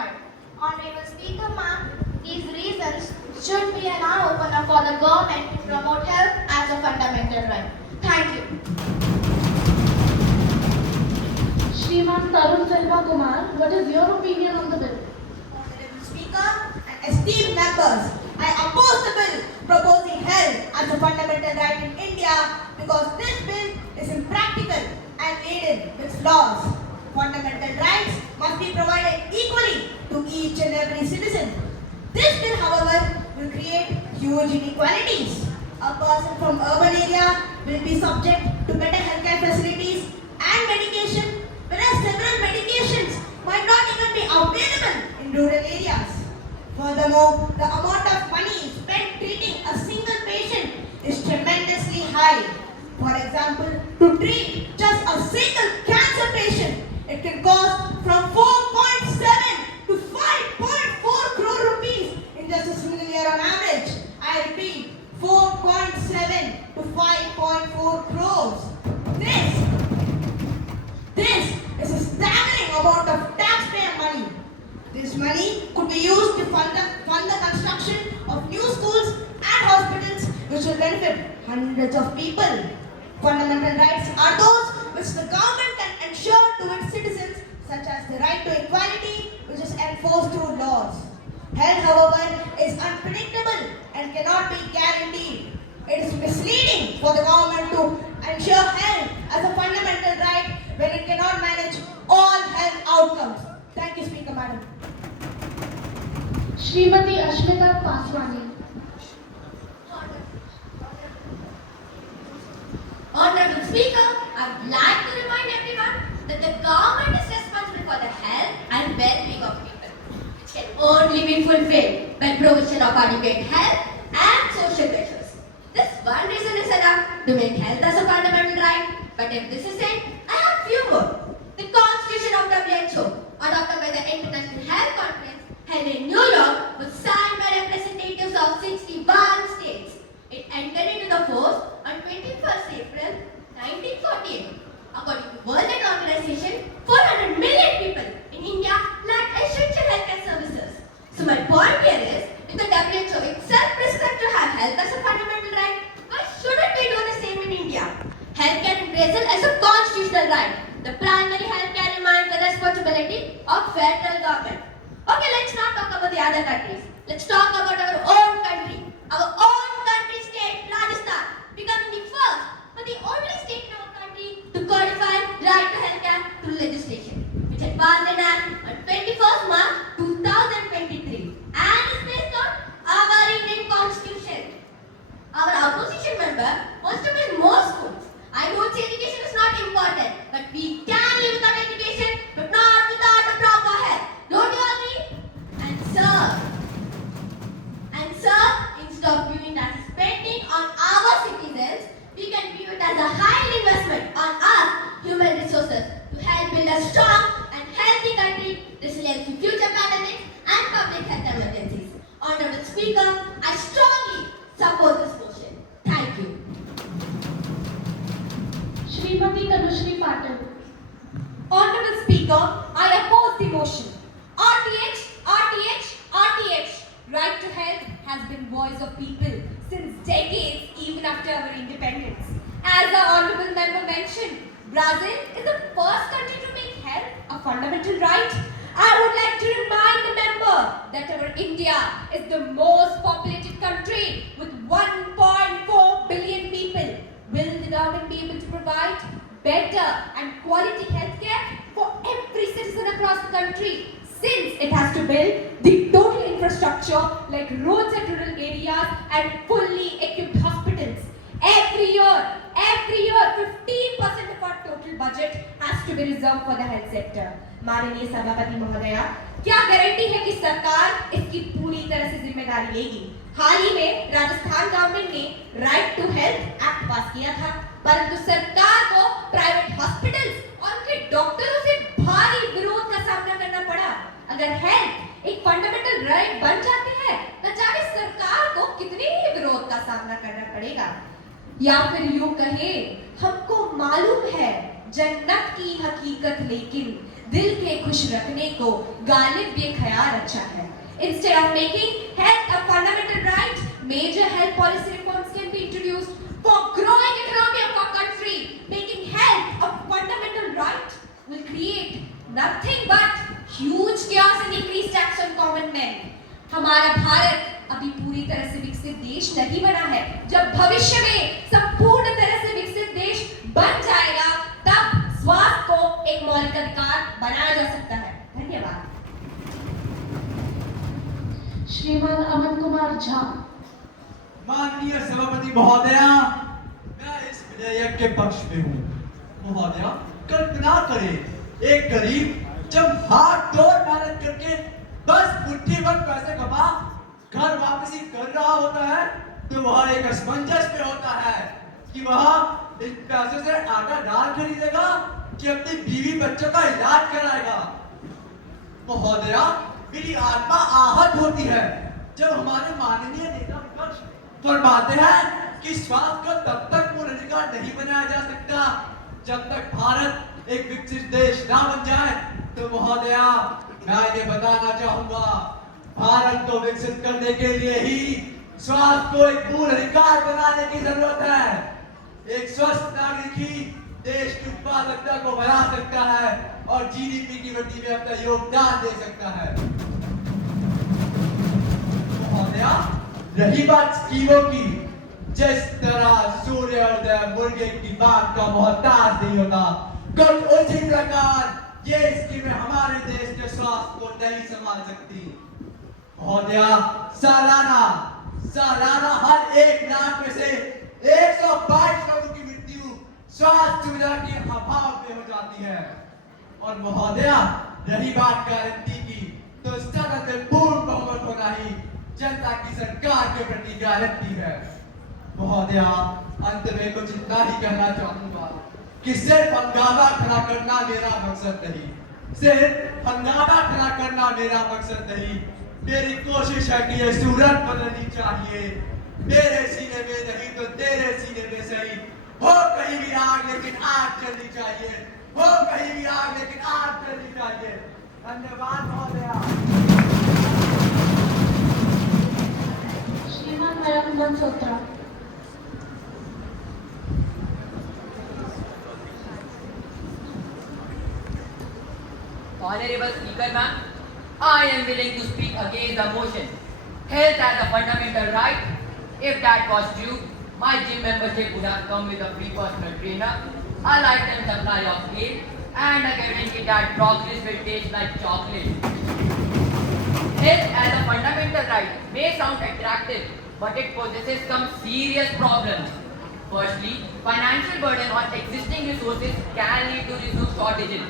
right. Honorable Speaker, ma'am, these reasons should be an eye-opener for the government to promote health as a fundamental right. Thank you. Shriman Tarun Selva Kumar, what is your opinion on the bill? Honorable Speaker and esteemed members, I oppose the bill proposing health as a fundamental right in India because this bill is impractical and laden with flaws. Fundamental rights must be provided equally to each and every citizen. This bill, however, will create huge inequalities. A person from urban area will be subject to better healthcare facilities and medication, whereas several medications might not even be available in rural areas. Furthermore, the amount of money spent treating a single patient is tremendously high. For example, to treat just a single cancer patient, it can cost from 4.7 to 5.4 crore rupees in just a single year on average. I repeat, 4.7 to 5.4 crores. This is a staggering amount of taxpayer money. This money could be used to fund the construction of new schools and hospitals which will benefit hundreds of people. Fundamental rights are those which the government can ensure to its citizens, such as the right to equality, which is enforced through laws. Health, however, is unpredictable and cannot be guaranteed. It is misleading for the government to ensure health as a fundamental right when it cannot manage all health outcomes. Thank you, Speaker Madam. Shrimati Ashmita Paswani. Honorable Speaker, I would like to remind everyone that the government is responsible for the health and well-being of people, which can only be fulfilled by provision of adequate health and social measures. This one reason is enough to make health as a fundamental right, but if this isn't, I have few more. The Constitution of WHO, adopted by the International Health Conference held in New York, was signed by representatives of 61 states. It entered into the force on 21st April 1948. According to World Health Organization, 400 million people in India lack essential healthcare services. So my point here is, if the WHO itself prescribed to have health as a fundamental right, why shouldn't we do the same in India? Healthcare in Brazil is a constitutional right. The primary healthcare remains the responsibility of federal government. Okay, let's not talk about the other countries. Let's talk about our own country. Our own country state, Rajasthan, becoming the first but the only state in our country to codify right to healthcare through legislation, which had passed an act on 21st March 2023 and is based on our Indian Constitution. Our opposition member wants to build more schools. I don't say education is not important, but we can live without education, but not without a proper health. Don't you agree? And sir, instead of viewing it as spending on our citizens, we can view it as a high investment on our human resources to help build a strong and healthy country resilient to future pandemics and public health emergencies. Honorable Speaker, I strongly support this motion. Thank you. Shrimati Tanushri Patil. Honorable Speaker, I oppose the motion. RTH. Right to health has been voice of people since decades, even after our independence. As the honorable member mentioned, Brazil is the first country to make health a fundamental right. I would like to remind the member that our India is the most populated country with 1.4 billion people. Will the government be able to provide better and quality healthcare for every citizen across the country, since it has to build the total infrastructure like roads at rural areas and fully equipped hospitals? Every year, 15% of our total budget has to be reserved for the health sector. माननीय सभापति महोदया, क्या guarantee है कि सरकार इसकी पूरी तरह से जिम्मेदारी लेगी? हाल ही में राजस्थान गवर्नमेंट ने right to health act pass किया था, परंतु सरकार को प्राइवेट हॉस्पिटल्स और उनके डॉक्टरों से भारी विरोध का सामना करना पड़ा। अगर हेल्थ एक फंडामेंटल राइट बन जाती है, तो जाने सरकार को कितने ही विरोध का सामना करना पड़ेगा। या फिर यूं कहे, हमको मालूम है जन्नत की हकीकत, लेकिन दिल के खुश रखने को गालिब ये ख्याल अच्छा है. Instead of making health a fundamental right, major health policy reforms can be introduced for growing economy of our country. Making health a fundamental right will create nothing but huge chaos and increased tax on common men. हमारा भारत अभी पूरी तरह से विकसित देश नहीं बना है. जब भविष्य में संपूर्ण तरह से विकसित देश बन जाएगा, तब स्वास्थ्य को एक मौलिक अधिकार बनाया जा सकता है. धन्यवाद. श्रीमान अमन कुमार झा. माननीय सभापति महोदया, मैं इस विधेयक के पक्ष में हूँ. महोदया, कल्पना करें, एक गरीब जब हाथ तोड़ मेहनत करके बस मुट्ठी भर पैसे कमा घर वापसी कर रहा होता है, तो वह एक असमंजस में होता है कि वह इन पैसे से आटा दाल खरीदेगा कि अपनी बीवी बच्चों का इलाज कराएगा. महोदया, मेरी आत्मा आहत होती है जब हमारे माननीय नेता विपक्ष फरमाते हैं कि स्वास्थ्य को तब तक पूर्ण अधिकार नहीं बनाया जा सकता जब तक भारत एक विकसित देश ना बन जाए. तो महोदया, मैं ये बताना चाहूंगा, भारत को विकसित करने के लिए ही स्वास्थ्य को एक मूल अधिकार बनाने की जरूरत है. एक स्वस्थ नागरिक ही देश की उत्पादकता को बढ़ा सकता है और जीडीपी की वृद्धि में अपना योगदान दे सकता है. महोदया, रही बात स्कीमों की, जिस तरह सूर्योदय मुर्गे की बात का मोहताज नहीं होता, कुछ उसी प्रकार ये स्कीमें हमारे देश के स्वास्थ्य को नहीं संभाल सकती. महोदया, सालाना हर 1 लाख में से 122 लोगों की मृत्यु स्वास्थ्य सुविधा के अभाव में हो जाती है. और महोदया, रही बात गारंटी की, तो सदन में पूर्ण बहुमत होना ही जनता की सरकार के प्रति गारंटी है. महोदया, अंत में कुछ इतना ही कहना चाहूंगा कि सिर्फ हंगामा खड़ा करना मेरा मकसद नहीं. सिर्फ हंगामा खड़ा करना मेरा मकसद नहीं. मेरी कोशिश है कि ये सूरत बदलनी चाहिए. मेरे सीने में नहीं तो तेरे सीने में सही. हो कहीं भी आग लेकिन आग चलनी चाहिए. हो कहीं भी आग लेकिन आग चलनी चाहिए. धन्यवाद महोदया. श्रीमान Mayank मनसोत्रा. Honorable Speaker ma'am, I am willing to speak against the motion. Health as a fundamental right. If that was true, my gym membership would have come with a free personal trainer, a lifetime supply of aid, and a guarantee that progress will taste like chocolate. Health as a fundamental right may sound attractive, but it possesses some serious problems. Firstly, financial burden on existing resources can lead to resource shortages.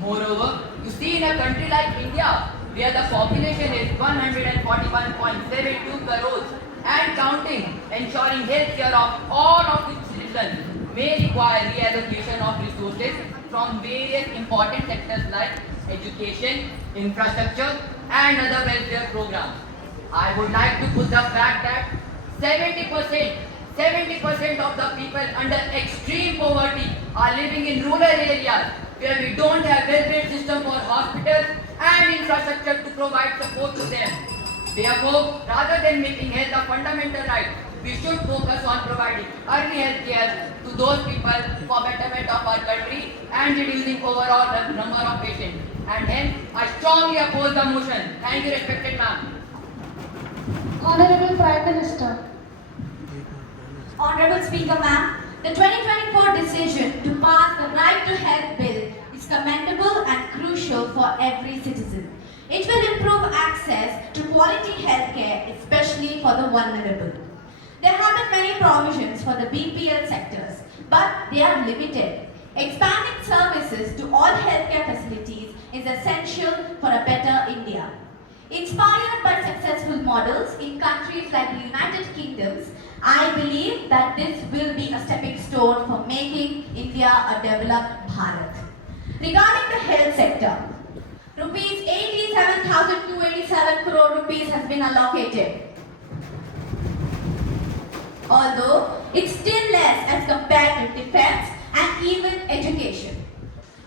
Moreover, you see in a country like India, where the population is 141.72 crores and counting, ensuring health care of all of its citizens may require reallocation of resources from various important sectors like education, infrastructure, and other welfare programs. I would like to put the fact that 70% of the people under extreme poverty are living in rural areas where we don't have well-built system for hospitals and infrastructure to provide support to them. Therefore, rather than making health a fundamental right, we should focus on providing early health care to those people for betterment of our country and reducing overall the number of patients. And hence, I strongly oppose the motion. Thank you, respected ma'am. Honorable Prime Minister. Honorable Speaker ma'am, the 2024 decision to pass the Right to Health Bill is commendable and crucial for every citizen. It will improve access to quality health care, especially for the vulnerable. There have been many provisions for the BPL sectors, but they are limited. Expanding services to all healthcare facilities is essential for a better India. Inspired by successful models in countries like the United Kingdom, I believe that this will be a stepping stone for making India a developed Bharat. Regarding the health sector, rupees 87,287 crore rupees has been allocated. Although it's still less as compared to defense and even education.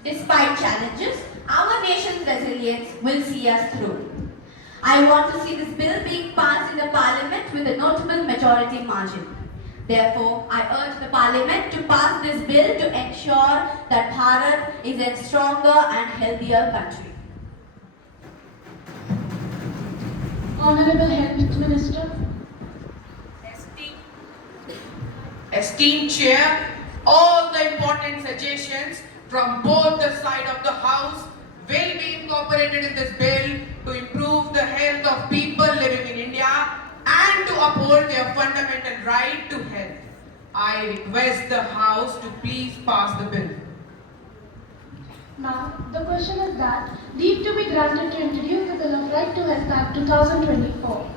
Despite challenges, Our nation's resilience will see us through. I want to see this bill being passed in the Parliament with a notable majority margin. Therefore, I urge the Parliament to pass this bill to ensure that Bharat is a stronger and healthier country. Honorable Health Minister. Esteemed Chair, all the important suggestions from both the side of the House will be incorporated in this bill to improve the health of people living in India and to uphold their fundamental right to health. I request the House to please pass the bill. Now, the question is that leave to be granted to introduce the Bill of Right to Health Act 2024.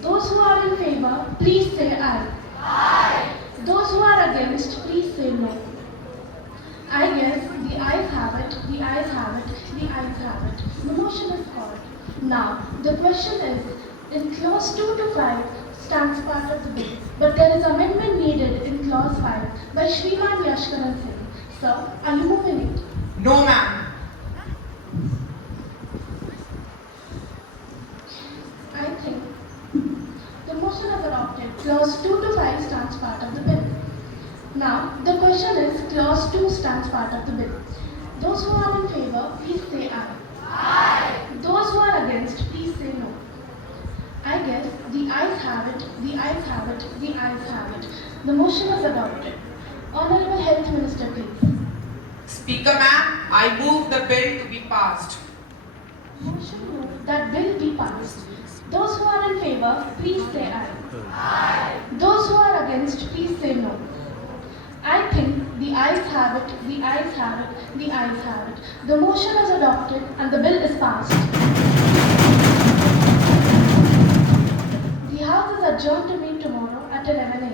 Those who are in favor, please say aye. Aye. Those who are against, please say no. I guess the ayes have it, the ayes have it, the ayes have it. The motion is called. Now, the question is, in clause 2 to 5 stands part of the bill, but there is amendment needed in clause 5 by Shriman Yashkaran Singh. Sir, are you moving it? No, ma'am. I think the motion is adopted. Clause 2 to 5 stands part of the bill. Now, the question is, clause 2 stands part of the bill. Those who are in favor, please say aye. Aye. Those who are against, please say no. I guess the ayes have it, the ayes have it, the ayes have it. The motion is adopted. Honorable Health Minister, please. Speaker, ma'am, I move the bill to be passed. Motion moved that bill be passed. Those who are in favor, please say aye. Aye. Those who are against, please say no. I think the ayes have it, the ayes have it, the ayes have it. The motion is adopted and the bill is passed. The House is adjourned to meet tomorrow at 11 a.m.